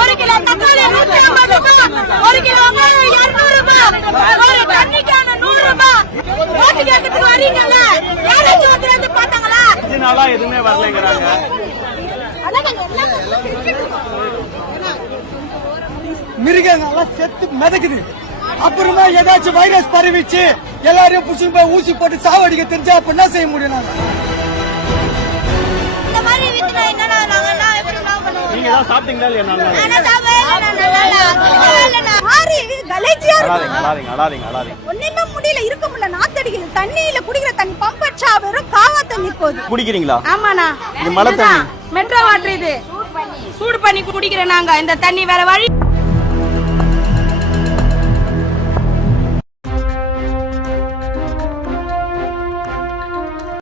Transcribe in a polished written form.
ஒரு கிலோ தக்காளி 150 ரூபாய், ஒரு கிலோ வெங்காயம் 200 ரூபாய், ஒரு தண்ணிக்கான 100 ரூபாய். ஓட்டு கேட்கறதுக்கு வரீங்கல்ல, யாராச்சும் ஒருத்தர் வந்து பார்த்தாங்களா? எதுவுமே வரலைங்கிறாங்க. மிருகங்கள்லாம் செத்து மிதக்குது. அப்புறமா ஏதாச்சும் வைரஸ் பரவிச்சு எல்லாரையும் புடிச்சு போய் ஊசி போட்டு சாவடிக்க தெரிஞ்சா அப்ப என்ன செய்ய முடியும்? நீங்க தான் சாப்பிட்டீங்களா இல்லையா? ஒண்ணுமே முடியல, இருக்க முடியல, நாத்தடிக்குது. தண்ணியில குடிக்கிற தண்ணி பம்ப் அடிச்சா வெறும் காவா தண்ணி போகுது. குடிக்கிறீங்களா? ஆமாண்ணா, இது மழை தண்ணி, மெட்ரோ வாட்டர். இது சூடு பண்ணி குடிக்கிறேன் நாங்க. இந்த தண்ணி வேற வழி